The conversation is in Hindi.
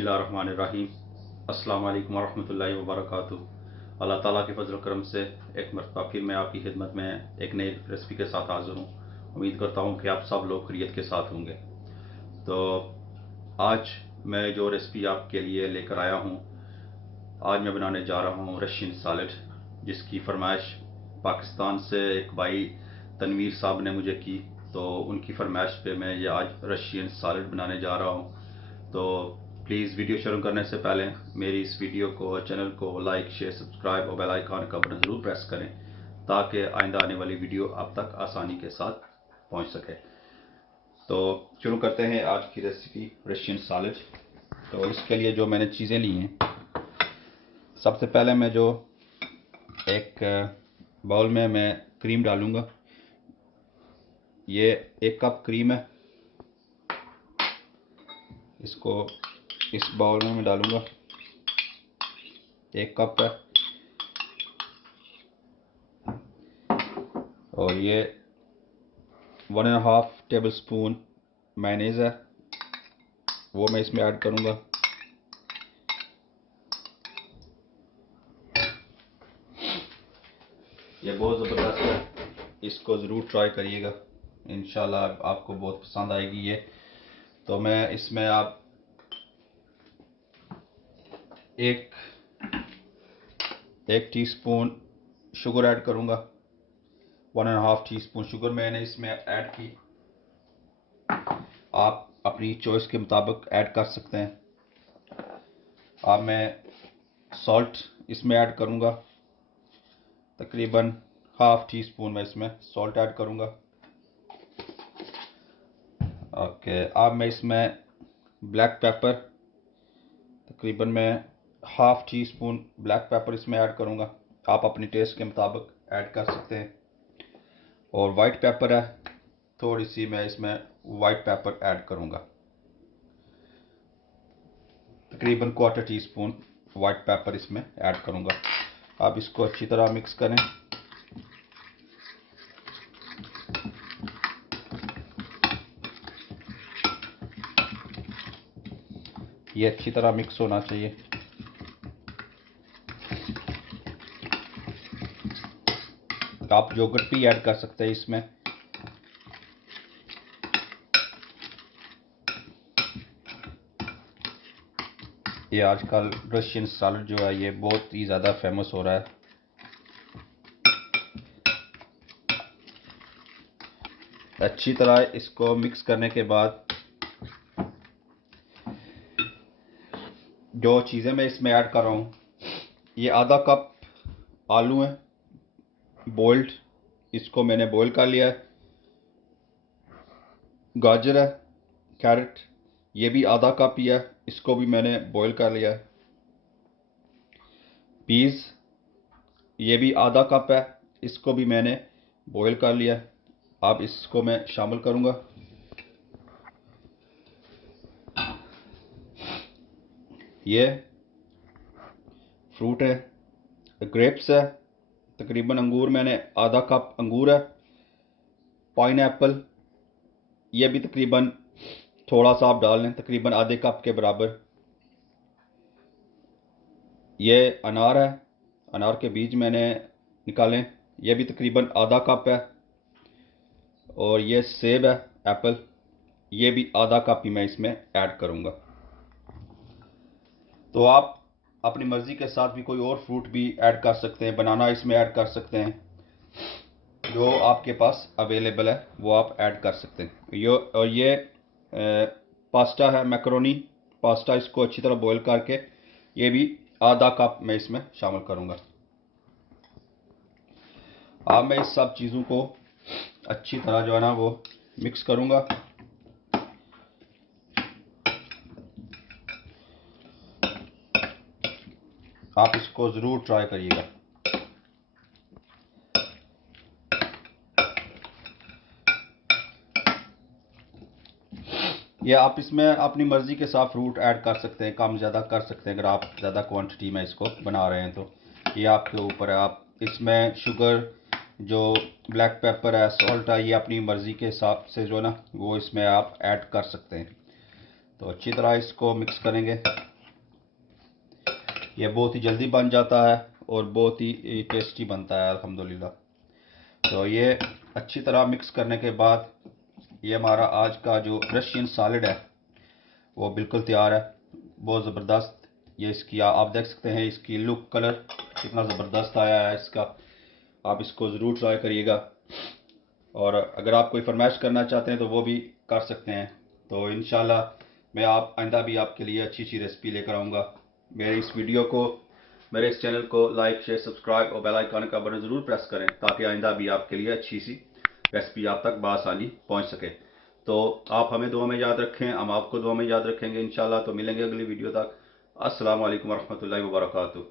बिस्मिल्लाहिर्रहमानिर्रहीम। अस्सलाम वालेकुम वरहमतुल्लाहि वबरकातुहू। अल्लाह ताला के फजल करम से एक मरतबा फिर मैं आपकी खिदमत में एक नई रेसिपी के साथ हाज़िर हूँ। उम्मीद करता हूँ कि आप सब लोग खैरियत के साथ होंगे। तो आज मैं जो रेसिपी आपके लिए लेकर आया हूँ, आज मैं बनाने जा रहा हूँ रशियन सैलेड, जिसकी फरमाइश पाकिस्तान से एक भाई तनवीर साहब ने मुझे की। तो उनकी फरमाइश पे मैं ये आज रशियन सैलेड बनाने जा रहा हूँ। तो प्लीज़ वीडियो शुरू करने से पहले मेरी इस वीडियो को, चैनल को लाइक, शेयर, सब्सक्राइब और बेल आइकन का बटन ज़रूर प्रेस करें ताकि आइंदा आने वाली वीडियो आप तक आसानी के साथ पहुंच सके। तो शुरू करते हैं आज की रेसिपी रशियन सैलेड। तो इसके लिए जो मैंने चीज़ें ली हैं, सबसे पहले मैं जो एक बाउल में मैं क्रीम डालूँगा। ये 1 कप क्रीम है, इसको इस बाउल में मैं डालूँगा। 1 कप है। और ये 1.5 टेबल स्पून मेयोनीज़ है, वो मैं इसमें ऐड करूँगा। ये बहुत ज़बरदस्त है, इसको ज़रूर ट्राई करिएगा, इंशाल्लाह आपको बहुत पसंद आएगी ये। तो मैं इसमें आप एक टीस्पून शुगर ऐड करूँगा। 1.5 टीस्पून शुगर मैंने इसमें ऐड की। आप अपनी चॉइस के मुताबिक ऐड कर सकते हैं। अब मैं सॉल्ट इसमें ऐड करूँगा, तकरीबन हाफ टी स्पून मैं इसमें सॉल्ट ऐड करूँगा। ओके, अब मैं इसमें ब्लैक पेपर, तकरीबन मैं half tea spoon black pepper इसमें ऐड करूँगा। आप अपनी टेस्ट के मुताबिक ऐड कर सकते हैं। और वाइट पेपर है, थोड़ी सी मैं इसमें वाइट पेपर ऐड करूँगा, तकरीबन 1/4 टी स्पून वाइट पेपर इसमें ऐड करूँगा। आप इसको अच्छी तरह मिक्स करें। ये अच्छी तरह मिक्स होना चाहिए। आप योगर्ट भी ऐड कर सकते हैं इसमें। ये आजकल रशियन सैलेड जो है ये बहुत ही ज़्यादा फेमस हो रहा है। अच्छी तरह इसको मिक्स करने के बाद जो चीज़ें मैं इसमें ऐड कर रहा हूँ, ये आधा कप आलू है बॉइल्ड, इसको मैंने बॉईल कर लिया है। गाजर है, कैरेट, ये भी आधा कप ही है, इसको भी मैंने बॉईल कर लिया है। पीस, ये भी आधा कप है, इसको भी मैंने बॉईल कर लिया है। अब इसको मैं शामिल करूँगा। ये फ्रूट है, ग्रेप्स है, तकरीबन अंगूर मैंने आधा कप अंगूर है। पाइनएप्पल, ये भी तकरीबन थोड़ा सा आप डाल लें, तकरीबन आधे कप के बराबर। ये अनार है, अनार के बीज मैंने निकालें, ये भी तकरीबन आधा कप है। और ये सेब है, एप्पल, ये भी आधा कप ही मैं इसमें ऐड करूँगा। तो आप अपनी मर्ज़ी के साथ भी कोई और फ्रूट भी ऐड कर सकते हैं, बनाना इसमें ऐड कर सकते हैं, जो आपके पास अवेलेबल है वो आप ऐड कर सकते हैं। और ये पास्ता है, मैकरोनी पास्ता, इसको अच्छी तरह बॉईल करके ये भी आधा कप मैं इसमें शामिल करूँगा। अब मैं इस सब चीज़ों को अच्छी तरह जो है ना वो मिक्स करूँगा। आप इसको ज़रूर ट्राई करिएगा। ये आप इसमें अपनी मर्ज़ी के साथ फ्रूट ऐड कर सकते हैं, कम ज़्यादा कर सकते हैं। अगर आप ज़्यादा क्वांटिटी में इसको बना रहे हैं तो ये आपके ऊपर है। आप इसमें शुगर, जो ब्लैक पेपर है, सॉल्ट है, ये अपनी मर्ज़ी के हिसाब से जो है ना वो इसमें आप ऐड कर सकते हैं। तो अच्छी तरह इसको मिक्स करेंगे। ये बहुत ही जल्दी बन जाता है और बहुत ही टेस्टी बनता है अल्हम्दुलिल्लाह। तो ये अच्छी तरह मिक्स करने के बाद ये हमारा आज का जो रशियन सैलेड है वो बिल्कुल तैयार है। बहुत ज़बरदस्त ये इसकी आप देख सकते हैं, इसकी लुक कलर कितना ज़बरदस्त आया है इसका। आप इसको ज़रूर ट्राई करिएगा और अगर आप कोई फरमाइश करना चाहते हैं तो वो भी कर सकते हैं। तो इंशाल्लाह मैं आप आइंदा भी आपके लिए अच्छी अच्छी रेसिपी लेकर आऊँगा। मेरे इस वीडियो को, मेरे इस चैनल को लाइक शेयर सब्सक्राइब और बेल आइकन का बटन ज़रूर प्रेस करें ताकि आइंदा भी आपके लिए अच्छी सी रेसिपी आप तक बआसानी पहुँच सके। तो आप हमें दुआ में याद रखें, हम आपको दुआ में याद रखेंगे इंशाल्लाह। तो मिलेंगे अगली वीडियो तक। अस्सलाम वालेकुम वरहमतुल्लाहि वबरकातुहू।